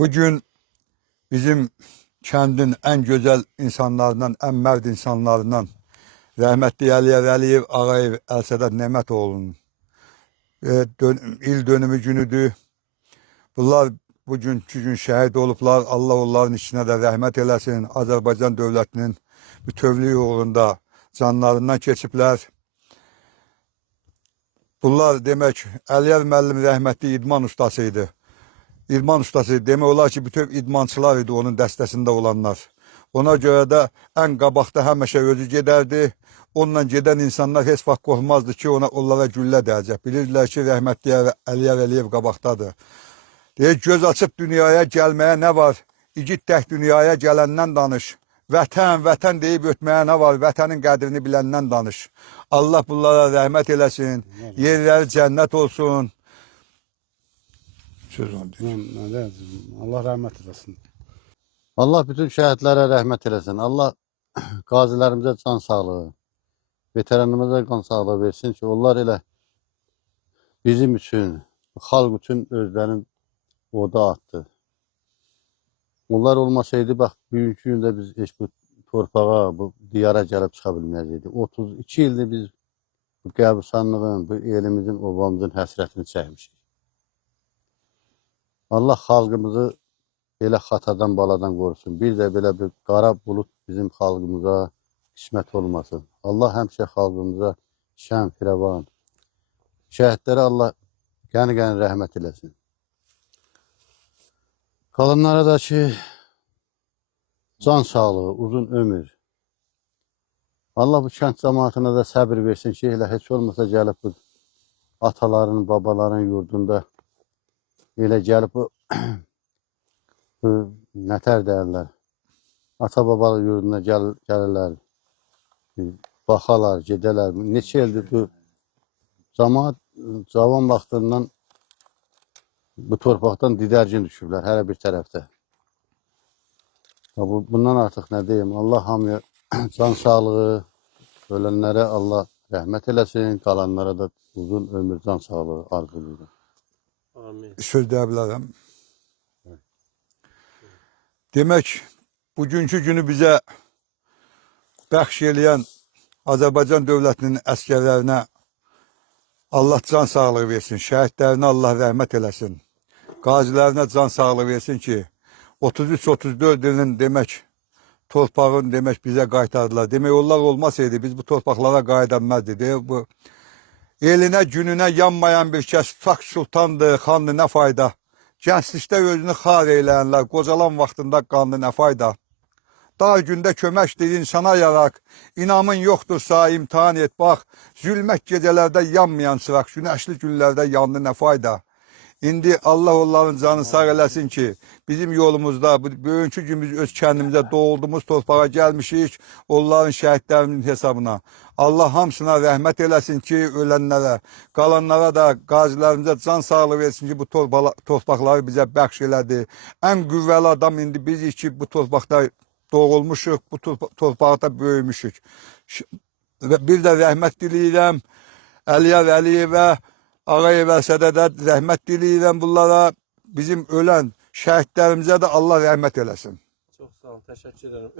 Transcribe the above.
Bugün bizim kəndin en güzel insanlarından, en mərd insanlarından rəhmətli Əliyev Əliyev Ağayev Əlsədət Nemətoğlu'nun il dönümü günüdür. Bunlar bugünkü gün şəhid olublar. Allah onların içine de rəhmət eləsin. Azərbaycan dövlətinin bütövlüyü uğrunda canlarından keçiblər. Bunlar demək Əliyev müəllim rəhmətli idman ustasıydı. İdman ustası demək olar ki, bütün idmançılar idi onun dəstəsində olanlar. Ona görə də ən qabaqda həmişə özü gedərdi. Onunla gedən insanlar heç vaxt qorxmazdı ki, onlara güllə dəyəcək. Bilirdilər ki, rəhmətli Əliyev Əliyev qabaqdadır. Deyək, göz açıb dünyaya gəlməyə nə var? İgid tək dünyaya gələndən danış. Vətən, vətən deyib ötməyə nə var? Vətənin qədrini biləndən danış. Allah bunlara rəhmət eləsin. Yerləri cənnət olsun. Söz onu deyir. Allah rəhmət eləsin. Allah bütün şəhidlərə rəhmət eləsin. Allah qazilərimizə can sağlığı, veteranımıza can sağlığı versin ki, onlar elə bizim üçün, xalq üçün özlərinin oda attı. Onlar olmasaydı, bax, bugünkü gündə biz heç bu torpağa, bu diyara gəlib çıxa bilməyəcəkdik. 32 ildir biz bu qəbristanlığın, bu elimizin, obamızın həsrətini çəkmişik. Allah xalqımızı belə xatadan, baladan qorusun. Bir də belə bir qara bulut bizim xalqımıza qismət olmasın. Allah həmişə xalqımıza şən, firavan, şəhidlərə Allah qəni-qəni rəhmət eləsin. Qalanlara da ki, can sağlığı, uzun ömür. Allah bu kənd cəmaatına da səbir versin ki, elə heç olmasa gəlib bu ataların, babaların yurdunda elə gəlib bu nətər deyərlər, ata-babalı yurduna gəlirlər, baxarlar, gedərlər. Neçə ildir bu cəmaat cavan vaxtından bu torpaqdan didərgin düşüblər hər bir tərəfdə. Bundan artıq nə deyim, Allah hamıya can sağlığı, ölənlərə Allah rəhmət eləsin, qalanlara da uzun ömür, can sağlığı arzulayır. Amin. Söz deyə bilərəm. Demək, bugünkü günü bizə bəxş eləyən Azərbaycan dövlətinin əskərlərinə Allah can sağlığı versin, şəhidlərinə Allah rəhmət eləsin, qazilərinə can sağlığı versin ki, 33-34 ilin demək, torpağın demək bizə qaytardılar. Demək, onlar olmasaydı biz bu torpaqlara qayıdanmazdı. Bu elinə, gününə yanmayan bir kəs tutaq sultandır, xandır, nə fayda? Gənclikdə özünü xar eyləyənlər, qocalan vaxtında qandı, nə fayda? Dar gündə köməkdir insana yaraq, inamın yoxdursa imtihan et, bax, zülmət gecələrdə yanmayan çıraq, günəşli günlərdə yandı, nə fayda? İndi Allah onların canını sağ eləsin ki, bizim yolumuzda, bugünkü gün biz öz kəndimizə doğulduğumuz torpağa gəlmişik, onların şəhidlərinin hesabına. Allah hamısına rəhmət eləsin ki, ölənlərə, qalanlara da qazilərimizə can sağlığı versin ki, bu torpaqları bizə bəxş elədi. Ən qüvvəli adam indi bizik ki, bu torpaqda doğulmuşuq, bu torpaqda böyümüşük. Bir də rəhmət diləyirəm Əliyev Əliyevə, Ağayev Əlsədətə rəhmət diləyirəm bunlara. Bizim ölən şəhidlərimizə də Allah rəhmət eləsin. Çox sağ olun, təşəkkür ederim.